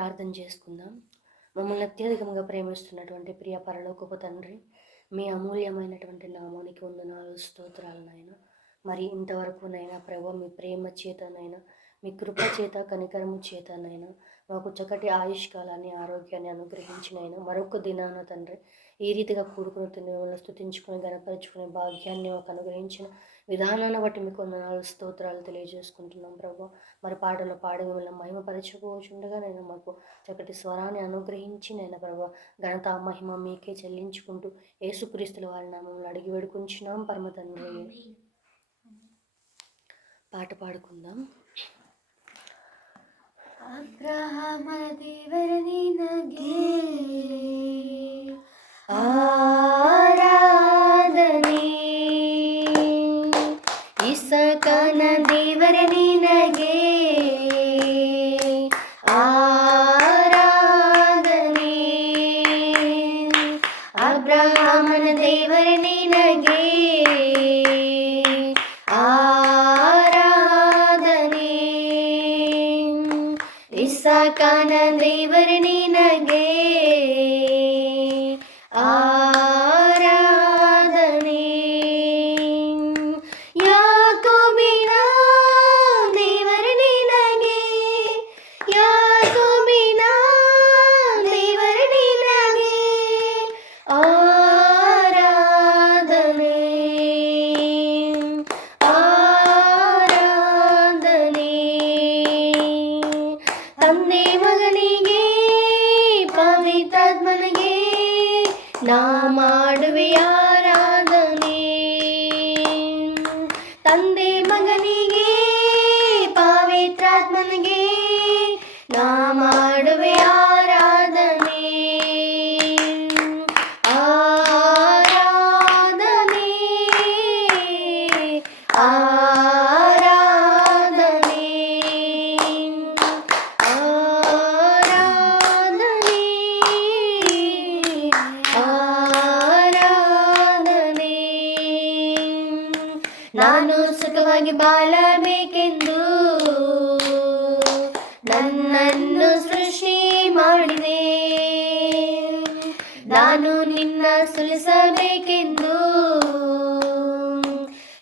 ప్రార్థన చేసుకుందాం. మమ్మల్ని అత్యధికంగా ప్రేమిస్తున్నటువంటి ప్రియ పరలోకపు తండ్రి, మీ అమూల్యమైనటువంటి నామానికి వందనాలు, స్తోత్రాలు నాయన. మరి ఇంతవరకు నైనా ప్రభు మీ ప్రేమ చేతనైనా, మీ కృప చేత, కనికరము చేతనైనా మాకు చక్కటి ఆయుష్కాలాన్ని, ఆరోగ్యాన్ని అనుగ్రహించినైనా మరొక దినాన తండ్రి ఈ రీతిగా కూడుకుని మిమ్మల్ని స్తుతించుకుని గణపరుచుకునే భాగ్యాన్ని మాకు అనుగ్రహించిన విధానాన్ని బట్టి మీకు వందనాలు, స్తోత్రాలు తెలియజేసుకుంటున్నాం ప్రభు. మరి పాటలు పాడి మిమ్మల్ని మహిమపరచుకోవచ్చుండగా నేను మాకు చక్కటి స్వరాన్ని అనుగ్రహించి నేను ప్రభు ఘనత మహిమ మీకే చెల్లించుకుంటూ యేసుక్రీస్తుల వారి నామములో అడిగి వేడుకుంటున్నాం పరమ తండ్రి. పాట పాడుకుందాం. ಅಬ್ರಹಾಮ ದೇವರ ನಿನಗೆ ಆರಾಧನೆ, ಇಸಕನ ದೇವರ ನಿನಗೆ ಆರಾಧನೆ, ಅಬ್ರಹಾಮನ ದೇವರ ನಿನಗೆ ಇಸಾಕನ ದೇವರ ನಿನಗೆ ಆರಾಧನೆ, ಯಾಕೋಬಿನ ದೇವರ ನಿನಗೆ, ಯಾಕೋಬಿನ ದೇವರ ನಿನಗೆ ಆರಾಧನೆ, ಆರಾಧನೆ, ತಂದೆ ಮಗನಿಗೆ ಪವಿತ್ರಾತ್ಮನಿಗೆ ನಾ ಮಾಡುವೆ ಆರಾಧನೆ, ತಂದೆ ಮಗನಿಗೆ ಪವಿತ್ರಾತ್ಮನಿಗೆ ನಾ ಮಾಡುವೆ ಆರಾಧನೆ, ಆರಾಧನೆ, ಆರಾಧನೆ, ಆರಾಧನೆ, ಆರಾಧನೆ. ನಾನು ಸುಖವಾಗಿ ಬಾಳಬೇಕೆಂದು ನನ್ನನ್ನು ಸೃಷ್ಟಿ ಮಾಡಿದೆ, ನಾನು ನಿನ್ನ ಸುಲಿಸಬೇಕೆಂದು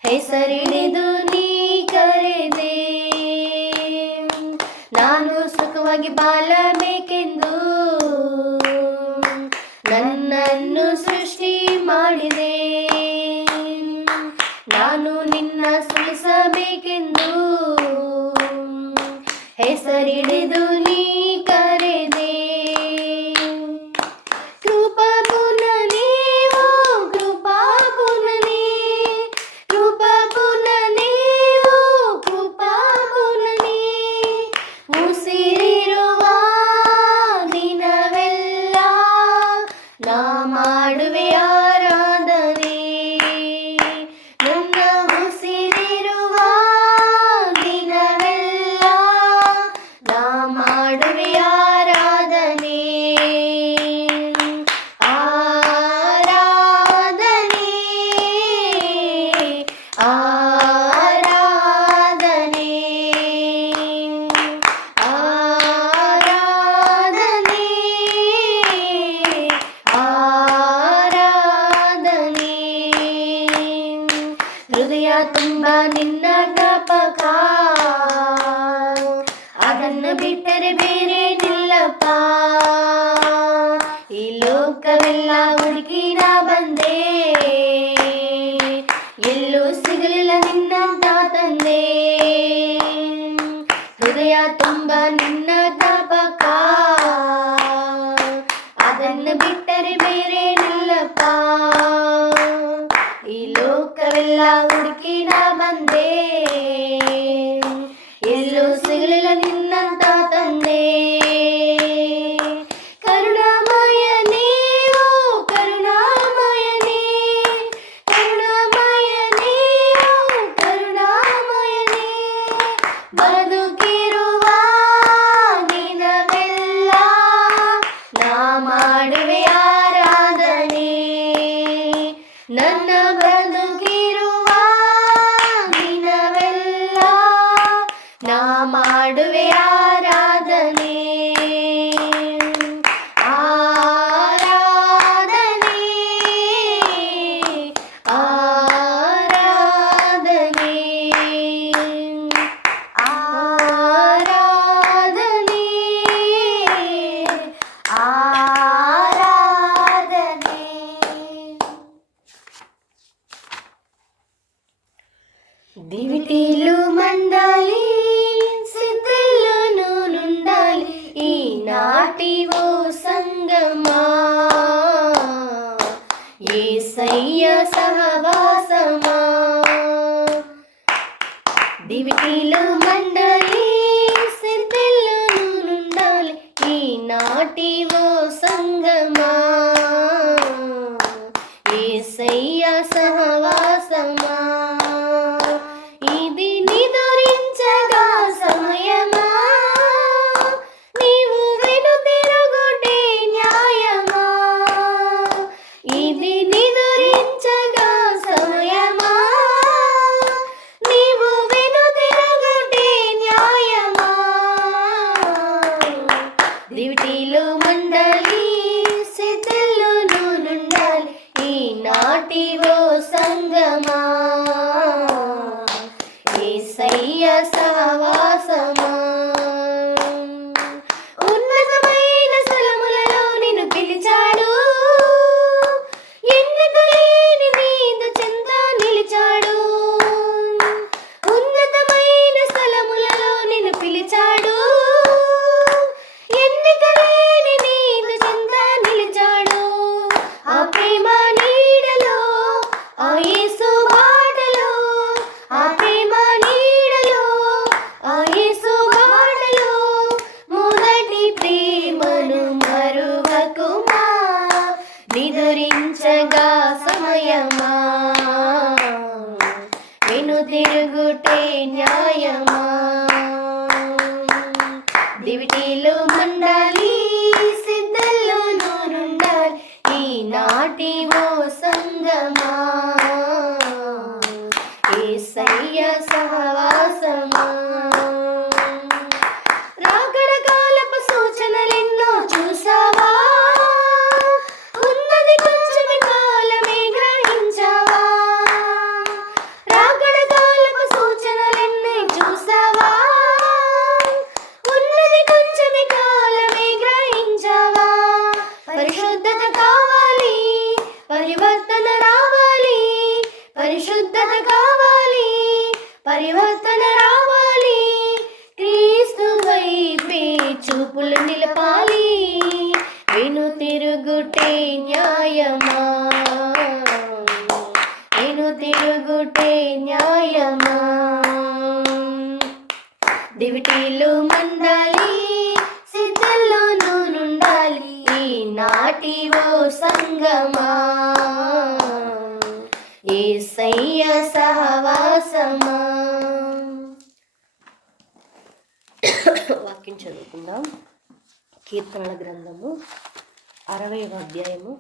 ಹೆಸರಿಡಿದು ನೀ ಕರೆದೆ, ನಾನು ಸುಖವಾಗಿ ಬಾಳಬೇಕೆಂದು ನನ್ನನ್ನು ಸೃಷ್ಟಿ ಮಾಡಿದೆ, ನಾನು ನಿನ್ನ ಸುಲಿಸಬೇಕೆಂದು ಹೆಸರಿಡಿದು ನೀ ಕರೆದೆ, ಕೃಪಾ ಪುನನೇ, ಓ ಕೃಪಾ ಪುನನೇ, ಕೃಪಾ ಪುನನೇ, ಓ ಕೃಪಾ ಪುನನೇ, ಉಸಿರಿರುವ ದಿನವೆಲ್ಲ ನಾ ಮಾಡುವೆ ಆರಾಧನೆ, ನನ್ನ ಉಸಿರಿರುವ ದಿನವೆಲ್ಲ ನಾ ಮಾಡುವೆ ಆರಾಧನೆ, ಆರಾಧನೆ, ಆರಾಧನೆ, ಆರಾಧನೆ, ಆರಾಧನೆ, ಹೃದಯ ತುಂಬ ನಿನ್ನ ಜ್ಞಾಪಕ, ಅದನ್ನು ಬಿಟ್ಟರೆ ಬೇರೆ ನಿಲ್ಲಪ್ಪ, ಈ ಲೋಕವೆಲ್ಲ ಹುಡುಕಿ ನಾ ಬಂದೆ, ಎಲ್ಲೂ ಸಿಗಲಿಲ್ಲ ನಿನ್ನಂತ ತಂದೆ, ಹೃದಯ ತುಂಬ ನಿನ್ನ ಜ್ಞಾಪಕ, ಅದನ್ನು ಬಿಟ್ಟರೆ ಬೇರೆ ನಿಲ್ಲಪ್ಪ, ಈ ಲೋಕವೆಲ್ಲ ಹುಡುಕಿ ನಾ ಬಂದೆ, ಎಲ್ಲೂ ಸಿಗಲಿಲ್ಲ ನಿನ್ನಂತ ತಂದೆ, ಕರುಣಾಮಯನೇ, ಓ ಕರುಣಾ నాటివో సంగమా యేసయ్య సహవాసమా దివిటీలు మండలి సిద్ధిల్లు నుండాలి ఈనాటివో సంగమా యేసయ్య సహవాసమా ఇది నిదురించగా సమయమా నీవు వెనుతిరుగుటే న్యాయమా ఇది నిదురించగా సమయమా నీవు వెనుతిరుగుటే న్యాయమా దివిటీలు మండలి సిద్ధులు నుండాలి ఈనాటివో సంగమా యేసయ్య సహవాసమా ఉన్నతమైన స్థలములలో నిన్ను పిలిచాడు ఎన్నికలేని నీదు చెంత నిలిచాడు ఉన్నతమైన స్థలములలో నిన్ను పిలిచాడు ఎన్నికలేని నీదు చెంత నిలిచాడు ఆ ప్రేమ నీడలో ఆ యేసు బాటలో ఆ ప్రేమ నీడలో ఆ యేసు బాటలో మొదటి ప్రేమను మరువకుమా నిదురించగా సమయమా వెనుతిరుగుటే న్యాయమా దివిటీలు మండాలి సిద్ధులు నుండాలి ఈనాటివో సంగమా యేసయ్య సహవాసమా రాకడ కాలపు సూచనలెన్నో చూసావా ఉన్నది కొంచెమే కాలమే గ్రహించావా రాకడ కాలపు సూచనలెన్నో చూసావా ఉన్నది కొంచెమే కాలమే గ్రహించావా పరిశుద్ధత కావాలి పరివర్తన రావాలి పరిశుద్ధత కావాలి పరివర్తన రావాలి క్రీస్తు వైపే చూపులు నిలపాలి వెనుతిరుగుటే న్యాయమా వెనుతిరుగుటే న్యాయమా దివిటీలు మండాలి సిద్ధులు నుండాలి ఈనాటివో సంగమా యేసయ్య సహవాసమా వాక్యం చదువుకుందాం. కీర్తనల గ్రంథము 60వ అధ్యాయము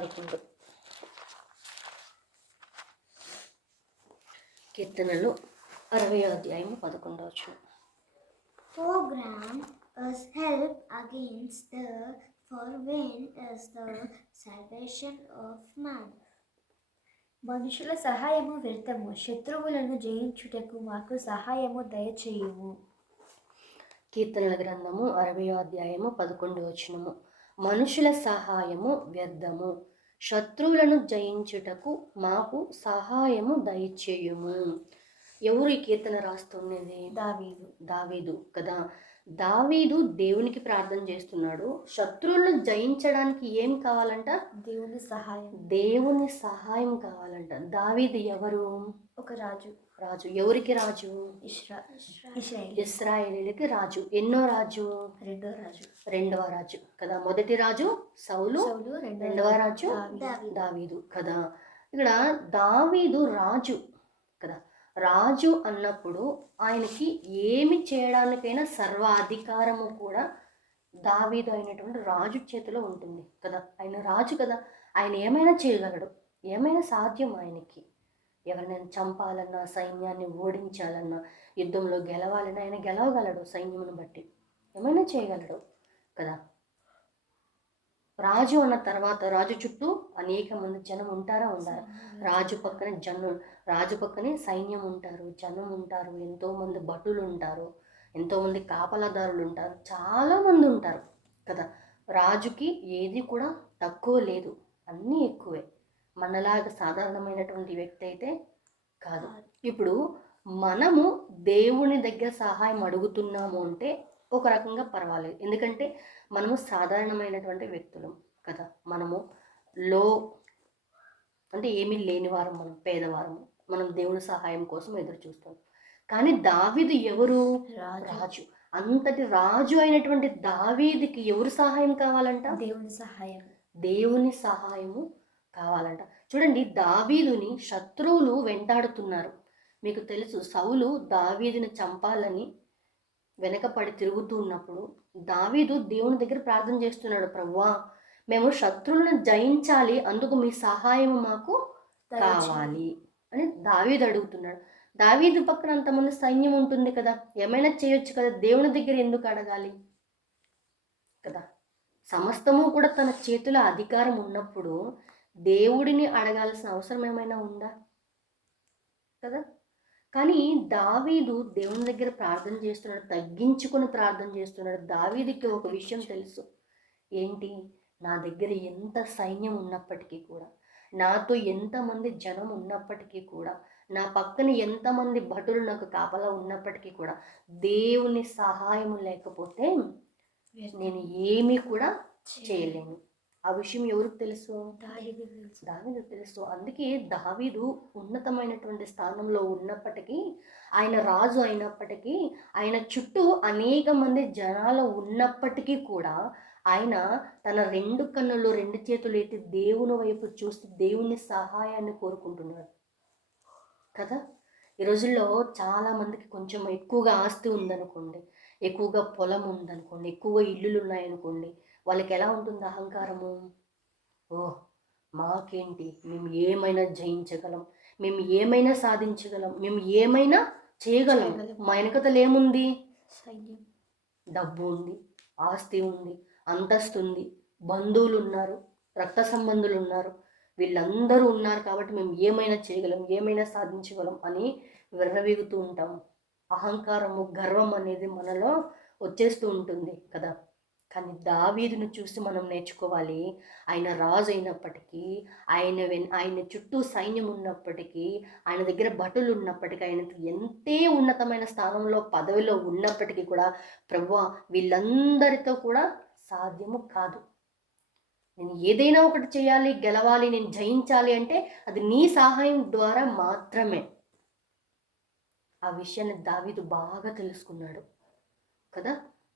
11. కీర్తనలు 60వ అధ్యాయము 11. O grant us help against the forewind is the salvation of man. మనుషుల సహాయము వ్యర్థము, శత్రువులను జయించుటకు మాకు సహాయము దయచేయుము. కీర్తనల గ్రంథము 60వ అధ్యాయము 11. మనుషుల సహాయము వ్యర్థము, శత్రువులను జయించుటకు మాకు సహాయము దయచేయుము. ఎవరు ఈ కీర్తన రాస్తున్నది? దావీదు కదా. దావీదు దేవునికి ప్రార్థన చేస్తున్నాడు. శత్రువులను జయించడానికి ఏం కావాలంట? దేవుని సహాయం కావాలంట. దావీదు ఎవరు? ఒక రాజు. ఎవరికి రాజు? ఇశ్రాయేలీయులకి రాజు. ఎన్నో రాజు? రెండవ రాజు కదా. మొదటి రాజు సౌలు, రెండవ రాజు దావీదు కదా. ఇక్కడ దావీదు రాజు కదా. రాజు అన్నప్పుడు ఆయనకి ఏమి చేయడానికైనా సర్వాధికారము కూడా దావీదు అయినటువంటి రాజు చేతిలో ఉంటుంది కదా. ఆయన రాజు కదా. ఆయన ఏమైనా చేయగలడు, ఏమైనా సాధ్యం ఆయనకి. ఎవరినైనా చంపాలన్నా, సైన్యాన్ని ఓడించాలన్నా, యుద్ధంలో గెలవాలన్నా ఆయన గెలవగలడు. సైన్యమును బట్టి ఏమైనా చేయగలడు కదా. రాజు అన్న తర్వాత రాజు చుట్టూ అనేక మంది జనం ఉంటారా? ఉండాలి. రాజు పక్కనే సైన్యం ఉంటారు, జనం ఉంటారు, ఎంతోమంది భటులు ఉంటారు, ఎంతోమంది కాపలాదారులు ఉంటారు, చాలామంది ఉంటారు కదా. రాజుకి ఏది కూడా తక్కువ లేదు అన్నీ ఎక్కువే. మనలాగా సాధారణమైనటువంటి వ్యక్తి అయితే కాదు. ఇప్పుడు మనము దేవుని దగ్గర సహాయం అడుగుతున్నాము అంటే ఒక రకంగా పర్వాలేదు. ఎందుకంటే మనము సాధారణమైనటువంటి వ్యక్తులం కదా. మనము లో అంటే ఏమీ లేనివారం, మనం పేదవారము. మనం దేవుని సహాయం కోసం ఎదురు చూస్తాం. కానీ దావీదు ఎవరు? రాజు. అంతటి రాజు అయినటువంటి దావీదుకి ఎవరు సహాయం కావాలంట? దేవుని సహాయం. దేవుని సహాయము కావాలంట. చూడండి, దావీదుని శత్రువులు వెంటాడుతున్నారు. మీకు తెలుసు, సౌలు దావీదుని చంపాలని వెనకపడి తిరుగుతూ ఉన్నప్పుడు దావీదు దేవుని దగ్గర ప్రార్థన చేస్తున్నాడు, ప్రభువా మేము శత్రువులను జయించాలి, అందుకు మీ సహాయం మాకు కావాలి అని దావీదు అడుగుతున్నాడు. దావీదు పక్కన అంతమంది సైన్యం ఉంటుంది కదా, ఏమైనా చేయొచ్చు కదా, దేవుని దగ్గర ఎందుకు అడగాలి కదా. సమస్తము కూడా తన చేతిలో అధికారం ఉన్నప్పుడు దేవుడిని అడగాల్సిన అవసరం ఏమైనా ఉందా కదా. కానీ దావీదు దేవుని దగ్గర ప్రార్థన చేస్తున్నాడు, తగ్గించుకొని ప్రార్థన చేస్తున్నాడు. దావీదుకి ఒక విషయం తెలుసు, ఏంటి, నా దగ్గర ఎంత సైన్యం ఉన్నప్పటికీ కూడా, నాతో ఎంతమంది జనం ఉన్నప్పటికీ కూడా, నా పక్కన ఎంతమంది భటులు నాకు కాపలా ఉన్నప్పటికీ కూడా, దేవుని సహాయం లేకపోతే నేను ఏమీ కూడా చేయలేను. ఆ విషయం ఎవరికి తెలుసు? దావీదు తెలుసు. అందుకే దావీదు ఉన్నతమైనటువంటి స్థానంలో ఉన్నప్పటికీ, ఆయన రాజు అయినప్పటికీ, ఆయన చుట్టూ అనేక మంది జనాలు ఉన్నప్పటికీ కూడా ఆయన తన 2 కన్నులు 2 చేతులు ఎత్తి దేవుని వైపు చూస్తూ దేవుని సహాయాన్ని కోరుకుంటున్నాడు కదా. ఈ రోజుల్లో చాలామందికి కొంచెం ఎక్కువగా ఆస్తి ఉందనుకోండి, ఎక్కువగా పొలం ఉందనుకోండి, ఎక్కువగా ఇల్లులు ఉన్నాయనుకోండి, వాళ్ళకి ఎలా ఉంటుంది అహంకారము? ఓ మాకేంటి, మేము ఏమైనా జయించగలం, మేము ఏమైనా సాధించగలం, మేము ఏమైనా చేయగలం. మా వెనకతలు ఏముంది? సైన్యం, డబ్బు ఉంది, ఆస్తి ఉంది, అంతస్తు ఉంది, బంధువులు ఉన్నారు, రక్త సంబంధులు ఉన్నారు, వీళ్ళందరూ ఉన్నారు కాబట్టి మేము ఏమైనా చేయగలం, ఏమైనా సాధించగలం అని విర్రవీగుతూ ఉంటాం. అహంకారము, గర్వం అనేది మనలో వచ్చేస్తూ ఉంటుంది కదా. కానీ దావీదును చూసి మనం నేర్చుకోవాలి. ఆయన రాజు అయినప్పటికీ, ఆయన చుట్టూ సైన్యం ఉన్నప్పటికీ, ఆయన దగ్గర భటులు ఉన్నప్పటికీ, ఆయన ఎంతే ఉన్నతమైన స్థానంలో పదవిలో ఉన్నప్పటికీ కూడా, ప్రభువా వీళ్ళందరితో కూడా సాధ్యము కాదు, నేను ఏదైనా ఒకటి చేయాలి, గెలవాలి, నేను జయించాలి అంటే అది నీ సహాయం ద్వారా మాత్రమే. ఆ విషయాన్ని దావీదు బాగా తెలుసుకున్నాడు కదా.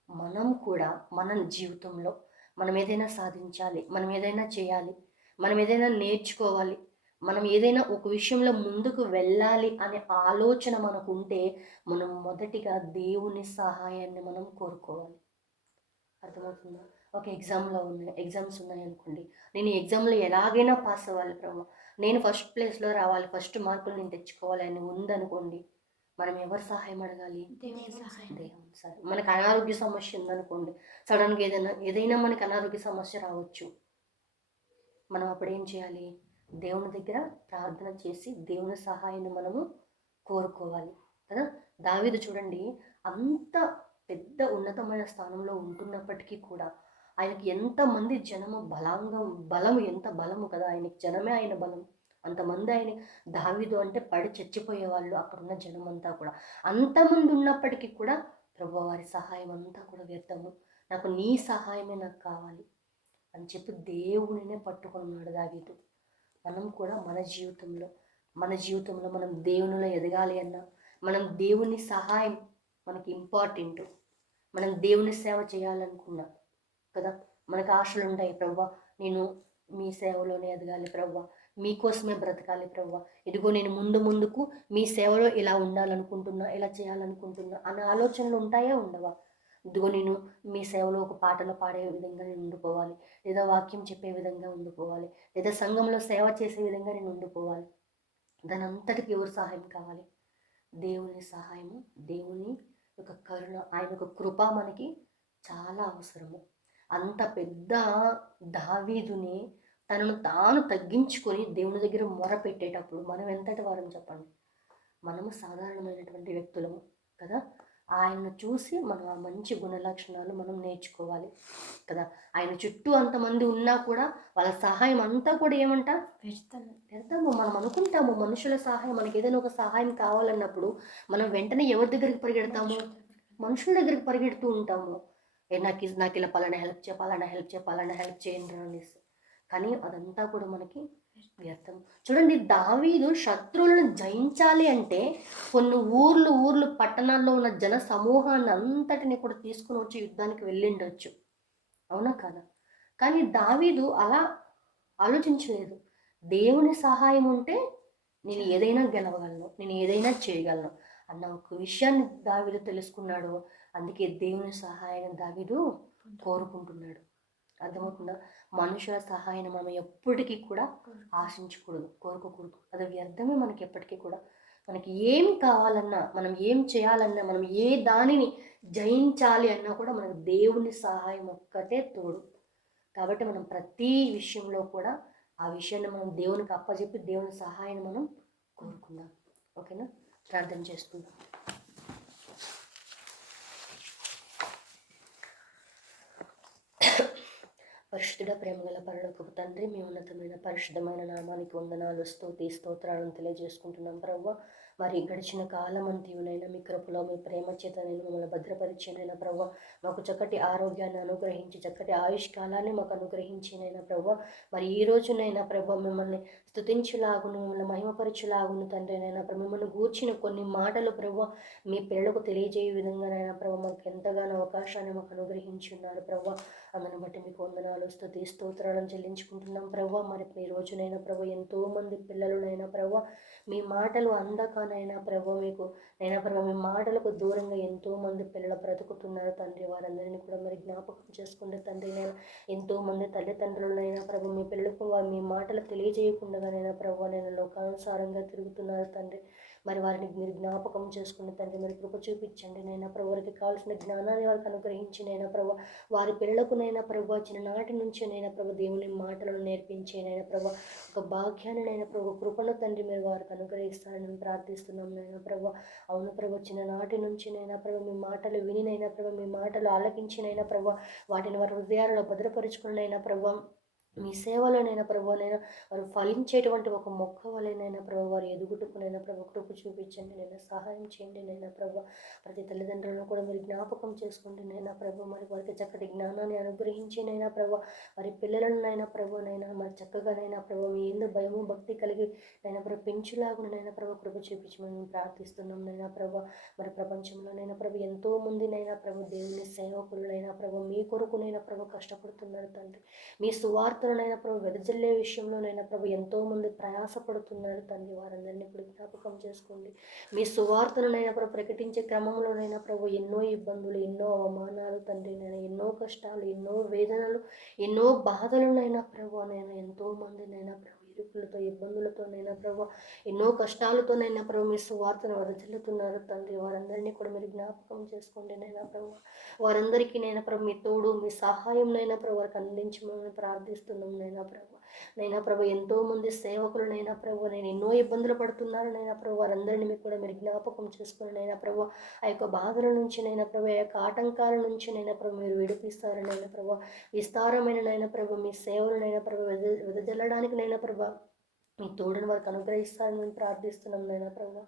మనం కూడా మన జీవితంలో మనం ఏదైనా సాధించాలి, మనం ఏదైనా చేయాలి, మనం ఏదైనా నేర్చుకోవాలి, మనం ఏదైనా ఒక విషయంలో ముందుకు వెళ్ళాలి అనే ఆలోచన మనకు ఉంటే, మనం మొదటిగా దేవుని సహాయాన్ని మనం కోరుకోవాలి. అర్థమవుతుందా? ఒక ఎగ్జామ్స్ ఉన్నాయి అనుకోండి, నేను ఈ ఎగ్జామ్లో ఎలాగైనా పాస్ అవ్వాలి ప్రభు, నేను ఫస్ట్ ప్లేస్లో రావాలి, ఫస్ట్ మార్కులు నేను తెచ్చుకోవాలి అని ఉందనుకోండి, మనం ఎవరు సహాయం అడగాలి? దేవుని సహాయం. మనకు అనారోగ్య సమస్య ఉందనుకోండి, సడన్గా ఏదైనా మనకి అనారోగ్య సమస్య రావచ్చు, మనం అప్పుడు ఏం చేయాలి? దేవుని దగ్గర ప్రార్థన చేసి దేవుని సహాయాన్ని మనము కోరుకోవాలి కదా. దావీదు చూడండి, అంత పెద్ద ఉన్నతమైన స్థానంలో ఉంటున్నప్పటికీ కూడా ఆయనకి ఎంతమంది జనము బలము ఎంత బలము కదా, ఆయనకి జనమే ఆయన బలం. అంతమంది ఆయన దావీదు అంటే పడి చచ్చిపోయేవాళ్ళు అక్కడున్న జనం అంతా కూడా. అంతమంది ఉన్నప్పటికీ కూడా ప్రభువారి సహాయం అంతా కూడా వ్యర్థము, నాకు నీ సహాయమే నాకు కావాలి అని చెప్పి దేవునినే పట్టుకున్నాడు దావీదు. మనం కూడా మన జీవితంలో మనం దేవునిలో ఎదగాలి అన్నా, మనం దేవుని సహాయం మనకి ఇంపార్టెంట్. మనం దేవుని సేవ చేయాలనుకున్నా కదా, మనకు ఆశలు ఉంటాయి, ప్రభువా నేను మీ సేవలోనే ఎదగాలి ప్రభువా, మీకోసమే బ్రతకాలి ప్రభువా, ఇదిగో నేను ముందుకు మీ సేవలో ఇలా ఉండాలనుకుంటున్నా, ఇలా చేయాలనుకుంటున్నా అనే ఆలోచనలు ఉంటాయా ఉండవా? ఇదిగో నేను మీ సేవలో ఒక పాటలు పాడే విధంగా నేను ఉండిపోవాలి, లేదా వాక్యం చెప్పే విధంగా ఉండిపోవాలి, లేదా సంఘంలో సేవ చేసే విధంగా నేను ఉండిపోవాలి. దాని అంతటికి ఎవరు సహాయం కావాలి? దేవుని సహాయము, దేవుని యొక్క కరుణ, ఆయన యొక్క కృప మనకి చాలా అవసరము. అంత పెద్ద దావీదుని తనను తాను తగ్గించుకొని దేవుని దగ్గర మొరపెట్టేటప్పుడు మనం ఎంతటి వారం చెప్పండి? మనము సాధారణమైనటువంటి వ్యక్తులము కదా. ఆయనను చూసి మనం ఆ మంచి గుణలక్షణాలు మనం నేర్చుకోవాలి కదా. ఆయన చుట్టూ అంతమంది ఉన్నా కూడా వాళ్ళ సహాయం అంతా కూడా ఏమంట వ్యర్థము. మనం అనుకుంటాము మనుషుల సహాయం, మనకి ఏదైనా ఒక సహాయం కావాలన్నప్పుడు మనం వెంటనే ఎవరి దగ్గరికి పరిగెడతాము? మనుషుల దగ్గరికి పరిగెడుతూ ఉంటాము. నాకు ఇలా పలానా హెల్ప్ చేయ, పలానా హెల్ప్ చేయ, పలానా హెల్ప్ చేయండి అనేసి. కానీ అదంతా కూడా మనకి వ్యర్థం. చూడండి, దావీదు శత్రువులను జయించాలి అంటే కొన్ని ఊర్లు పట్టణాల్లో ఉన్న జన సమూహాన్ని అంతటిని కూడా తీసుకుని వచ్చి యుద్ధానికి వెళ్ళిండొచ్చు, అవునా కదా. కానీ దావీదు అలా ఆలోచించలేదు. దేవుని సహాయం ఉంటే నేను ఏదైనా గెలవగలను, నేను ఏదైనా చేయగలను అన్న ఒక విషయాన్ని దావీదు తెలుసుకున్నాడు. అందుకే దేవుని సహాయాన్ని దావీదు కోరుకుంటున్నాడు. అర్థమవుతుందా? మనుషుల సహాయాన్ని మనం ఎప్పటికీ కూడా ఆశించకూడదు, కోరుకోకూడదు. అది వ్యర్థమే. మనకి ఎప్పటికీ కూడా మనకి ఏం కావాలన్నా, మనం ఏం చేయాలన్నా, మనం ఏ దానిని జయించాలి అన్నా కూడా మనకు దేవుని సహాయం ఒక్కటే తోడు. కాబట్టి మనం ప్రతి విషయంలో కూడా ఆ విషయాన్ని మనం దేవునికి అప్పచెప్పి దేవుని సహాయాన్ని మనం కోరుకుందాం. ఓకేనా? ప్రార్థన చేసుకుందాం. పరిశుద్ధుడ, ప్రేమగల పరలోకపు తండ్రి, మీ ఉన్నతమైన పరిశుద్ధమైన నామానికి వందనాలు, స్తోత్రాలను తెలియజేసుకుంటున్నాం ప్రభువా. మరి గడిచిన కాలం అంతయునైనా మీ కృపలో, మీ ప్రేమ చేత నేను మమ్మల్ని భద్రపరిచినైనా ప్రభువా. మాకు చక్కటి ఆరోగ్యాన్ని అనుగ్రహించి, చక్కటి ఆయుష్ కాలాన్ని మాకు అనుగ్రహించినైనా ప్రభువా. మరి ఈ రోజునైనా ప్రభువా మిమ్మల్ని స్తుతించులాగును, మిమ్మల్ని మహిమపరచులాగును తండ్రినైనా మిమ్మల్ని గూర్చిన కొన్ని మాటలు ప్రభువా మీ పిల్లలకు తెలియజేయ విధంగానైనా ప్రభు మాకు ఎంతగానో అవకాశాన్ని మాకు అనుగ్రహించి ఉన్నారు ప్రభువా. అందుని బట్టి మీకు వందనాలు, స్తోత్రాలను చెల్లించుకుంటున్నాం ప్రభువా. మరి ఈ రోజునైనా ప్రభు ఎంతోమంది పిల్లలునైనా ప్రభువా మీ మాటలు అందకనైనా ప్రభు మీకు నైనా ప్రభు మీ మాటలకు దూరంగా ఎంతోమంది పిల్లలు బ్రతుకుతున్నారు తండ్రి. వారందరినీ కూడా మరి జ్ఞాపకం చేసుకుంటే తండ్రి, నేను ఎంతోమంది తల్లిదండ్రులనైనా ప్రభు మీ పిల్లలకు మీ మాటలు తెలియజేయకుండానైనా ప్రభు నేను లోకానుసారంగా తిరుగుతున్నారు తండ్రి. మరి వారిని మీరు జ్ఞాపకం చేసుకున్న తండ్రి, మరి కృప చూపించండి నైనా ప్రభు. వారికి కావాల్సిన జ్ఞానాన్ని వారికి అనుగ్రహించి నైనా ప్రభు వారి పిల్లలకు నైనా ప్రభు చిన్ననాటి నుంచి నైనా ప్రభు దేవుని మాటలను నేర్పించి నైనా ప్రభు ఒక భాగ్యాన్ని నైనా ప్రభు కృపను తండ్రి మీరు వారికి అనుగ్రహిస్తారని ప్రార్థిస్తున్నాం నైనా ప్రభు. అవును ప్రభు, చిన్ననాటి నుంచి నైనా ప్రభు మీ మాటలు వినినైనా ప్రభు మీ మాటలు ఆలకించినైనా ప్రభు వాటిని వారి హృదయాలలో భద్రపరుచుకున్నైనా ప్రభు మీ సేవలోనైనా ప్రభునైనా వారు ఫలించేటువంటి ఒక మొక్క వలెనైనా ప్రభు వారు ఎదుగుటకునైనా ప్రభు కృప చూపించండి నైనా, సహాయం చేయండి నైనా ప్రభు. ప్రతి తల్లిదండ్రులను కూడా మీరు జ్ఞాపకం చేసుకోండి నైనా ప్రభు. మరి వారికి చక్కటి జ్ఞానాన్ని అనుగ్రహించి నైనా ప్రభు వారి పిల్లలనైనా ప్రభునైనా మరి చక్కగానైనా ప్రభు మీ ఎందు భయము భక్తి కలిగి నైనా ప్రభు పెంచులాగునైనా ప్రభు కృప చూపించమని మేము ప్రార్థిస్తున్నాం నైనా ప్రభు. మరి ప్రపంచంలోనైనా ప్రభు ఎంతోమంది నైనా ప్రభు దేవుని సేవకులైనా ప్రభు మీ కొరకునైనా ప్రభు కష్టపడుతున్నారు తండ్రి. మీ సువార్తలనైనా ప్రభు వెదజల్లే విషయంలోనైనా ప్రభు ఎంతోమంది ప్రయాసపడుతున్నారు తండ్రి. వారందరినీ ఇప్పుడు జ్ఞాపకం చేసుకోండి. మీ సువార్తలనైనా ప్రభు ప్రకటించే క్రమంలోనైనా ప్రభు ఎన్నో ఇబ్బందులు, ఎన్నో అవమానాలు తండ్రి, నేను ఎన్నో కష్టాలు, ఎన్నో వేదనలు, ఎన్నో బాధలునైనా ప్రభు నేను ఎంతోమందినైనా ప్రభు ఇరుకులతో, ఇబ్బందులతోనైనా ప్రభు ఎన్నో కష్టాలతోనైనా ప్రభు మీ సువార్తను వదజల్లుతున్నారు తండ్రి. వారందరినీ కూడా మీరు జ్ఞాపకం చేసుకోండి నైనా ప్రభు. వారందరికీ నైనా ప్రభు మీ తోడు, మీ సహాయం నైనా ప్రభు వారికి అందించమని ప్రార్థిస్తున్నాం నైనా ప్రభు. నైనా ప్రభు ఎంతోమంది సేవకులు నైనా ప్రభు నేను ఎన్నో ఇబ్బందులు పడుతున్నారు నైనా ప్రభు. వారందరినీ మీకు కూడా మీరు జ్ఞాపకం చేసుకుని నైనా ప్రభు ఆ యొక్క బాధల నుంచి నైనా ప్రభు, ఆ యొక్క ఆటంకాల నుంచి నైనా ప్రభు మీరు విడిపిస్తారు నైనా ప్రభు. విస్తారమైన నైనా ప్రభు మీ సేవలు నైనా ప్రభు వెదజల్లడానికి నైనా ప్రభు మీ తోడుని వారికి అనుగ్రహిస్తారని మేము ప్రార్థిస్తున్నాం నైనా ప్రభు.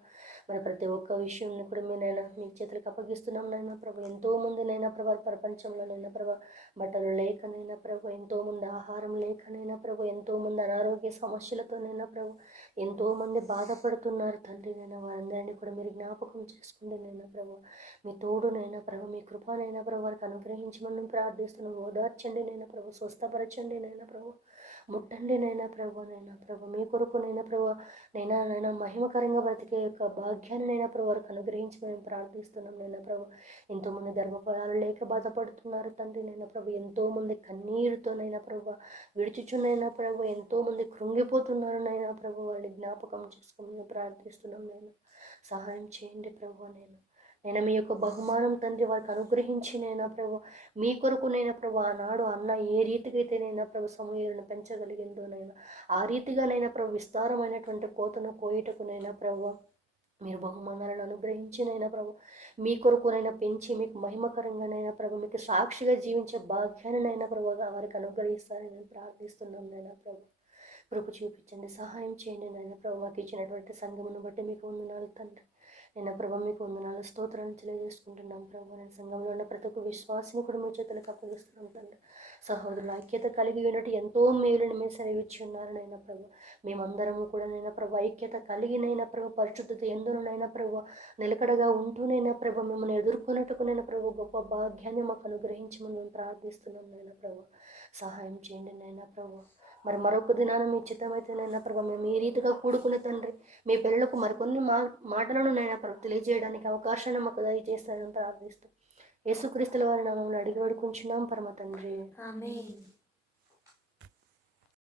మరి ప్రతి ఒక్క విషయంని కూడా మీనైనా మీ చేతులకు అప్పగిస్తున్నాం నైనా ప్రభు. ఎంతోమంది నైనా ప్రభు ప్రపంచంలో నైనా ప్రభు బట్టలు లేకనైనా ప్రభు, ఎంతోమంది ఆహారం లేకనైనా ప్రభు, ఎంతోమంది అనారోగ్య సమస్యలతోనైనా ప్రభు ఎంతోమంది బాధపడుతున్నారు తండ్రి. నైనా వారందరినీ కూడా మీరు జ్ఞాపకం చేసుకోండి నైనా ప్రభు. మీ తోడునైనా ప్రభు, మీ కృపనైనా ప్రభు వారికి అనుగ్రహించమని ప్రార్థిస్తున్నాం. ఓదార్చండి నైనా ప్రభు, స్వస్థపరచండి నైనా ప్రభు, ముట్టండి నైనా ప్రభు. నైనా ప్రభు మీ కొరకు నైనా ప్రభు నైనా మహిమకరంగా బ్రతికే యొక్క భాగ్యాన్ని నైనా ప్రభు వారికి అనుగ్రహించి మేము ప్రార్థిస్తున్నాం నైనా ప్రభు. ఎంతోమంది గర్భఫలాలు లేక బాధపడుతున్నారు తండ్రి. నైనా ప్రభు ఎంతోమంది కన్నీరుతోనైనా ప్రభు విడుచుచున్నైనా ప్రభు ఎంతోమంది కృంగిపోతున్నారు నైనా ప్రభు. వాళ్ళని జ్ఞాపకం చేసుకుని మేము ప్రార్థిస్తున్నాం నైనా, సహాయం చేయండి ప్రభు. నేను మీ యొక్క బహుమానం తండ్రి వారికి అనుగ్రహించి నైనా ప్రభు మీ కొరకు నైనా ప్రభు ఆనాడు అన్న ఏ రీతిగా అయితే నైనా ప్రభు సమూయేలును పెంచగలిగిందో నైనా ఆ రీతిగా నైనా ప్రభు విస్తారమైనటువంటి కోతను కోయుటకు నైనా ప్రభు మీరు బహుమానాలను అనుగ్రహించినైనా ప్రభు, మీ కొరకునైనా పెంచి మీకు మహిమకరంగానైనా ప్రభు, మీకు సాక్షిగా జీవించే భాగ్యాన్నైనా ప్రభు వారికి అనుగ్రహిస్తారని నేను ప్రార్థిస్తున్నాను నైనా ప్రభు. కృప చూపించండి, సహాయం చేయండి నాయన ప్రభు. మాకు ఇచ్చినటువంటి సంఘమును బట్టి మీకు వందనాలు తండ్రి. నేను ప్రభు మీకు వందనాలు స్తోత్రాన్ని తెలియజేసుకుంటున్నాం ప్రభు. నేను సంఘంలో ఉన్న ప్రతి ఒక్క విశ్వాసిని కూడా మీ చేతులకు అప్పగిస్తున్నాం తండ్రి. సహోదరుల ఐక్యత కలిగి ఉన్నట్టు ఎంతో మేలుని మీరు సెలవిచ్చి ఉన్నారు నైనా ప్రభు. మేమందరము కూడా నైనా ప్రభు ఐక్యత కలిగినైనా ప్రభు, పరిశుద్ధత ఎందునైనా ప్రభు నిలకడగా ఉంటూనైనా ప్రభు మిమ్మల్ని ఎదుర్కొన్నట్టుకునైనా ప్రభు గొప్ప భాగ్యాన్ని మాకు అనుగ్రహించమని మేము ప్రార్థిస్తున్నాం నైనా ప్రభు. సహాయం చేయండి నైనా ప్రభు. మరి మరొక దినాన మీ చిత్తమైతే నైనా ప్రభు మేము ఈ రీతిగా కూడుకునే తండ్రి మీ పిల్లలకు మరికొన్ని మాటలను నైనా ప్రభు తెలియజేయడానికి అవకాశాన్ని మాకు దయచేస్తారని ప్రార్థిస్తూ యేసుక్రీస్తుల వారి నామమున అడిగి వేడుకుంటున్నాం పరమ తండ్రి. ఆమేన్.